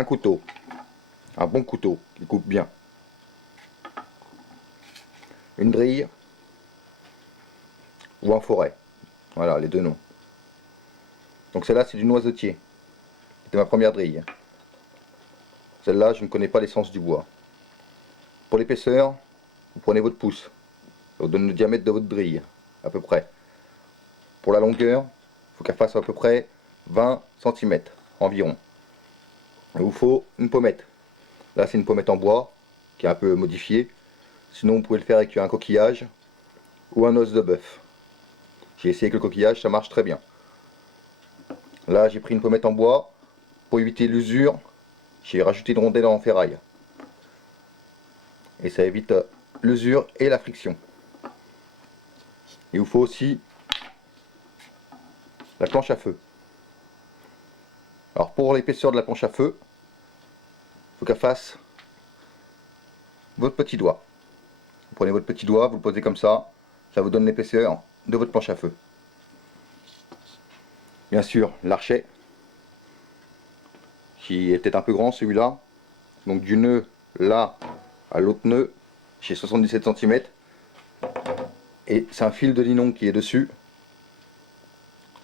un couteau, un bon couteau qui coupe bien, une drille ou un forêt. Voilà les deux noms. Donc celle-là c'est du noisetier. C'était ma première drille. Celle-là je ne connais pas l'essence du bois. Pour l'épaisseur, vous prenez votre pouce. Ça vous donne le diamètre de votre drille, à peu près. Pour la longueur, il faut qu'elle fasse à peu près 20 cm environ. Il vous faut une pommette. Là c'est une pommette en bois, qui est un peu modifiée. Sinon vous pouvez le faire avec un coquillage ou un os de bœuf. J'ai essayé avec le coquillage, ça marche très bien. Là j'ai pris une pommette en bois. Pour éviter l'usure, j'ai rajouté une rondelle en ferraille. Et ça évite l'usure et la friction. Il vous faut aussi la planche à feu. Alors pour l'épaisseur de la planche à feu, il faut qu'elle fasse votre petit doigt. Vous prenez votre petit doigt, vous le posez comme ça vous donne l'épaisseur de votre planche à feu. Bien sûr, l'archet, qui est peut-être un peu grand celui-là. Donc du nœud là à l'autre nœud, j'ai 77 cm. Et c'est un fil de nylon qui est dessus.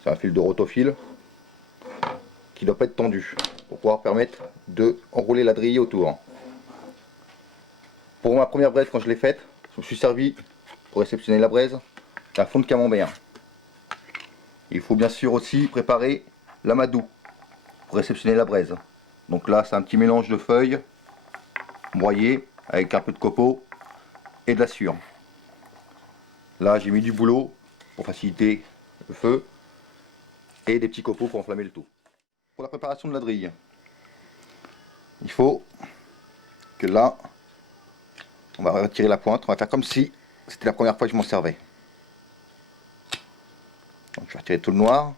C'est un fil de rotofil qui ne doit pas être tendu pour pouvoir permettre de enrouler la drille autour. Pour ma première braise, quand je l'ai faite, je me suis servi pour réceptionner la braise d'un fond de camembert. Il faut bien sûr aussi préparer l'amadou pour réceptionner la braise. Donc là c'est un petit mélange de feuilles broyées avec un peu de copeaux et de la sciure. Là j'ai mis du bouleau pour faciliter le feu et des petits copeaux pour enflammer le tout. Pour la préparation de la drille, il faut que là, on va retirer la pointe, on va faire comme si c'était la première fois que je m'en servais. Donc je vais retirer tout le noir.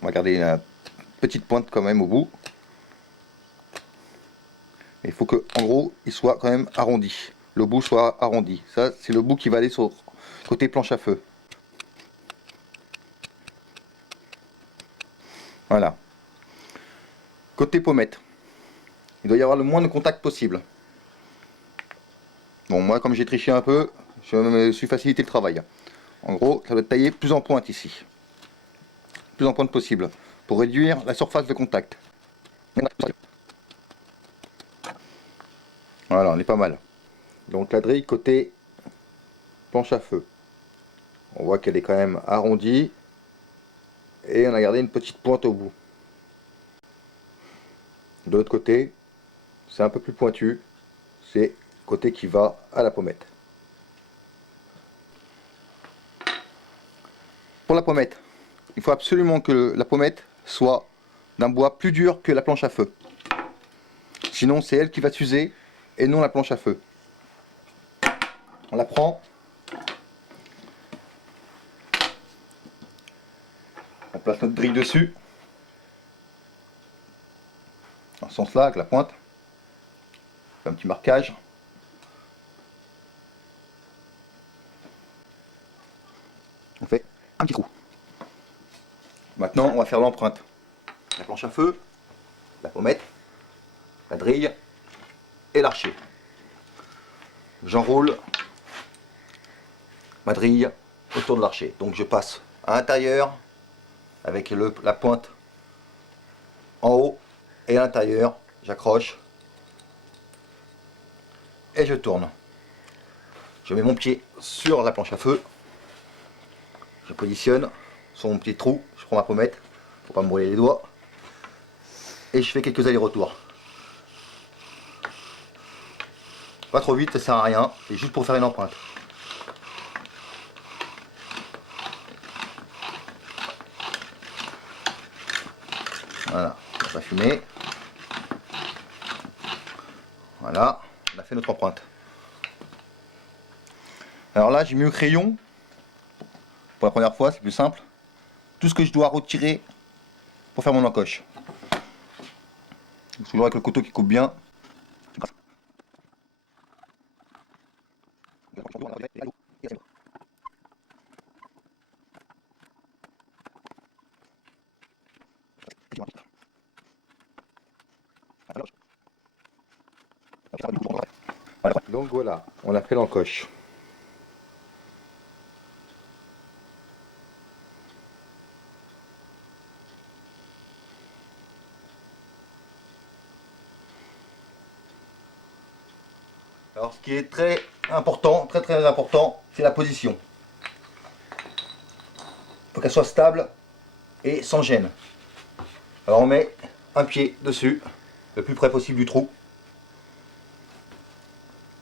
On va garder une petite pointe quand même au bout. Il faut que, en gros, il soit quand même arrondi. Le bout soit arrondi. Ça, c'est le bout qui va aller sur le côté planche à feu. Voilà. Côté pommette, il doit y avoir le moins de contact possible. Bon, moi, comme j'ai triché un peu, je me suis facilité le travail. En gros, ça doit être taillé plus en pointe ici. Plus en pointe possible. Pour réduire la surface de contact. Voilà, on est pas mal. Donc la drille côté planche à feu. On voit qu'elle est quand même arrondie. Et on a gardé une petite pointe au bout. De l'autre côté, c'est un peu plus pointu. C'est le côté qui va à la pommette. Pour la pommette, il faut absolument que la pommette soit d'un bois plus dur que la planche à feu. Sinon c'est elle qui va s'user et non la planche à feu. On la prend. On place notre drille dessus. Dans ce sens là avec la pointe. On fait un petit marquage. On fait un petit trou. Maintenant on va faire l'empreinte. La planche à feu, la pommette, la drille et l'archet. J'enroule ma drille autour de l'archet. Donc je passe à l'intérieur avec la pointe en haut et à l'intérieur j'accroche et je tourne. Je mets mon pied sur la planche à feu, je positionne sur mon petit trou, je prends ma pommette pour pas me brûler les doigts et je fais quelques allers-retours. Pas trop vite, ça sert à rien, c'est juste pour faire une empreinte. Voilà, on va fumer. Voilà, on a fait notre empreinte. Alors là, j'ai mis le crayon. Pour la première fois, c'est plus simple. Tout ce que je dois retirer pour faire mon encoche. Toujours avec le couteau qui coupe bien. Donc voilà, on a fait l'encoche. Alors ce qui est très important, très important, c'est la position. Il faut qu'elle soit stable et sans gêne. Alors on met un pied dessus, le plus près possible du trou.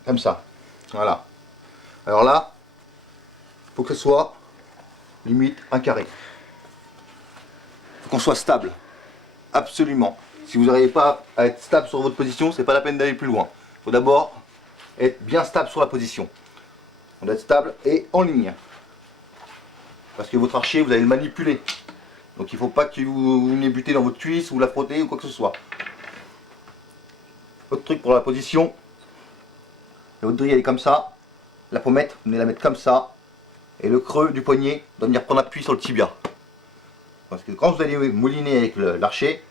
Comme ça. Voilà. Alors là, il faut que ce soit limite un carré. Il faut qu'on soit stable. Absolument. Si vous n'arrivez pas à être stable sur votre position, c'est pas la peine d'aller plus loin. Il faut d'abord être bien stable sur la position. On doit être stable et en ligne. Parce que votre archer, vous allez le manipuler. Donc il ne faut pas que vous veniez buter dans votre cuisse ou la frotter ou quoi que ce soit. Autre truc pour la position. Votre drille elle est comme ça. La pommette, vous venez la mettre comme ça. Et le creux du poignet doit venir prendre appui sur le tibia. Parce que quand vous allez mouliner avec l'archer,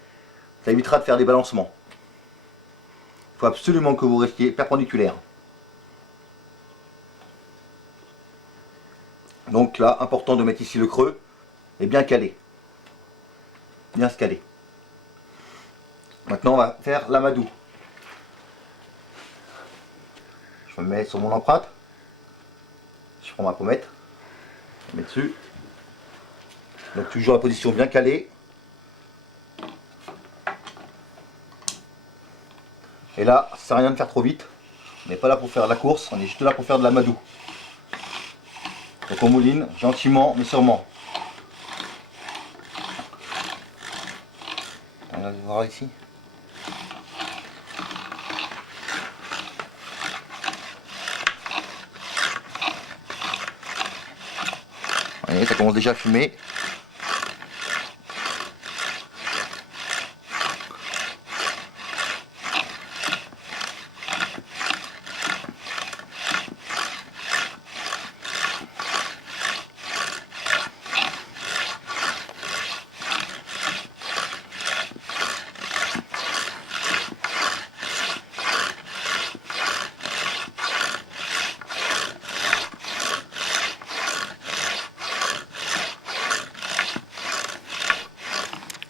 ça évitera de faire des balancements. Il faut absolument que vous restiez perpendiculaire. Donc là, important de mettre ici le creux et bien calé. Bien se caler. Maintenant, on va faire l'amadou. Je me mets sur mon empreinte. Je prends ma pommette. Je mets dessus. Donc toujours la position bien calée. Et là, ça sert à rien de faire trop vite. On n'est pas là pour faire de la course, on est juste là pour faire de l'amadou. Donc on mouline gentiment mais sûrement. On va voir ici. Vous voyez, ça commence déjà à fumer.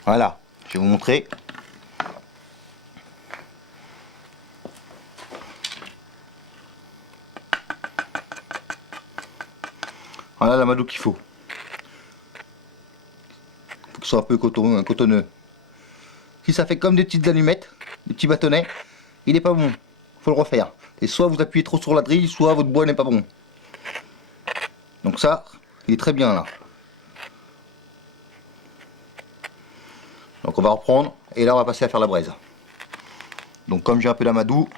Voilà, je vais vous montrer. Voilà l'amadou qu'il faut. Il faut que ce soit un peu cotonneux. Si ça fait comme des petites allumettes, des petits bâtonnets, il n'est pas bon. Il faut le refaire. Et soit vous appuyez trop sur la drille, soit votre bois n'est pas bon. Donc ça, il est très bien là. Donc on va reprendre et là on va passer à faire la braise. Donc comme j'ai un peu d'amadou,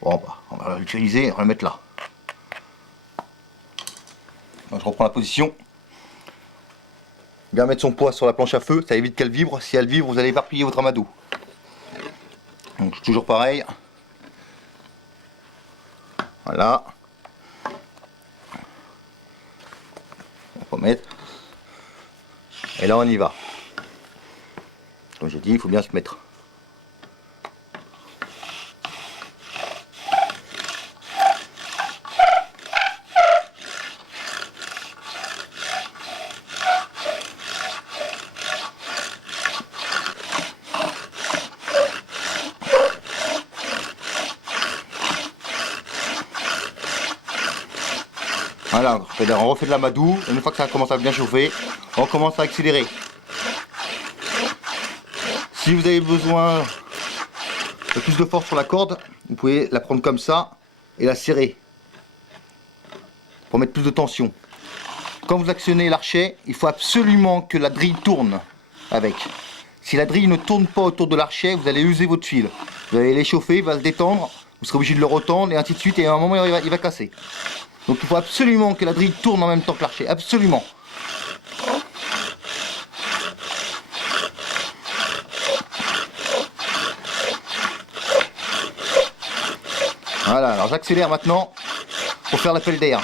bon, on va l'utiliser, on va le mettre là. Donc je reprends la position. Bien mettre son poids sur la planche à feu, ça évite qu'elle vibre. Si elle vibre, vous allez éparpiller votre amadou. Donc toujours pareil. Voilà. On va mettre. Et là on y va. Comme j'ai dit, il faut bien se mettre. Voilà, on refait de l'amadou, une fois que ça commence à bien chauffer, on commence à accélérer. Si vous avez besoin de plus de force sur la corde, vous pouvez la prendre comme ça et la serrer pour mettre plus de tension. Quand vous actionnez l'archet, il faut absolument que la drille tourne avec. Si la drille ne tourne pas autour de l'archet, vous allez user votre fil. Vous allez l'échauffer, il va se détendre, vous serez obligé de le retendre et ainsi de suite, et à un moment il va casser. Donc il faut absolument que la drille tourne en même temps que l'archet, absolument. Voilà, alors j'accélère maintenant pour faire l'appel d'air.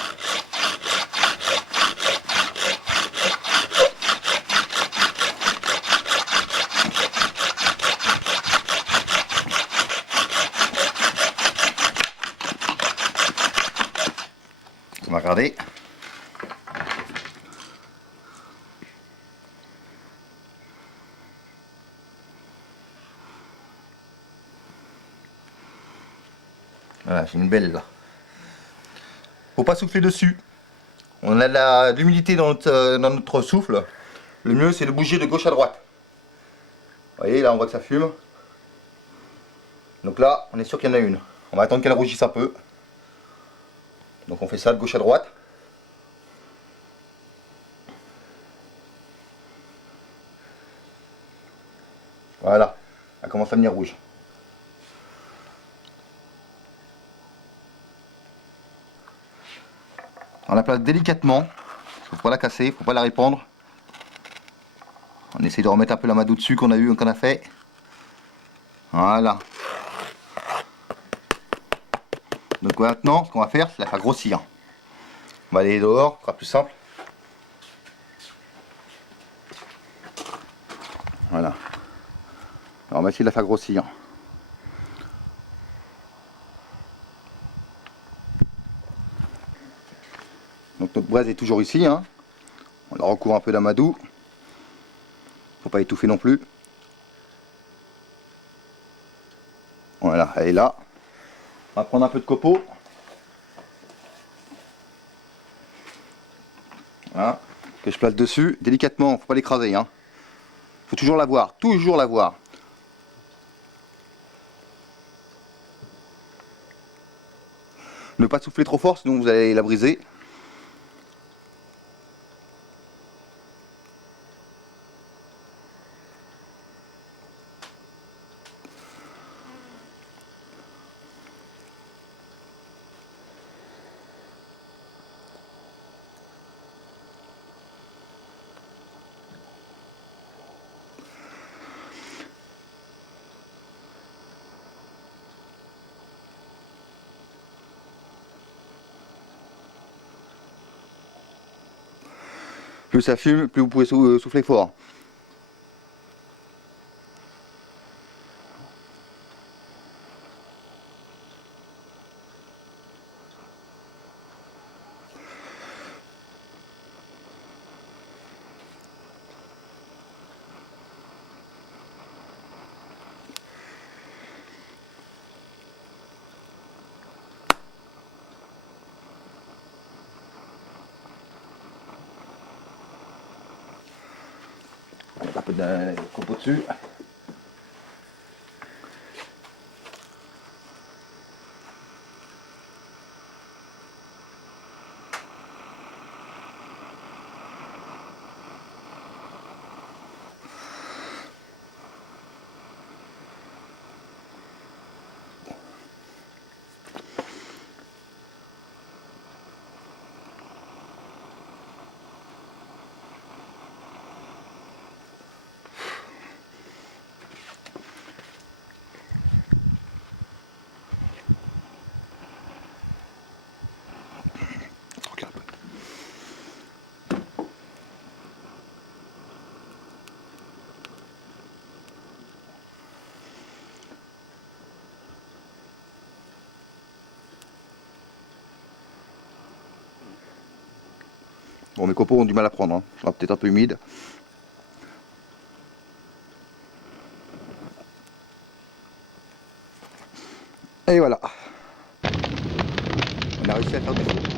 Regardez. Voilà, j'ai une belle là. Faut pas souffler dessus. On a de l'humidité dans notre souffle. Le mieux c'est de bouger de gauche à droite. Vous voyez, là on voit que ça fume. Donc là, on est sûr qu'il y en a une. On va attendre qu'elle rougisse un peu. Donc on fait ça de gauche à droite. Voilà, elle commence à devenir rouge. On la place délicatement. Faut pas la casser, faut pas la répandre. On essaie de remettre un peu l'amadou dessus qu'on a fait. Voilà. Donc maintenant, ce qu'on va faire, c'est la faire grossir. On va aller dehors, ce sera plus simple. Voilà. Alors on va essayer de la faire grossir. Donc notre braise est toujours ici. Hein. On la recouvre un peu d'amadou. Faut pas étouffer non plus. Voilà, elle est là. On va prendre un peu de copeaux. Voilà, que je place dessus, délicatement, faut pas l'écraser. Hein. Faut toujours la voir, toujours la voir. Ne pas souffler trop fort, sinon vous allez la briser. Plus ça fume, plus vous pouvez souffler fort. Un peu de copeaux dessus. Bon, mes copeaux ont du mal à prendre, hein. Ça sera peut-être un peu humide. Et voilà. On a réussi à faire du feu.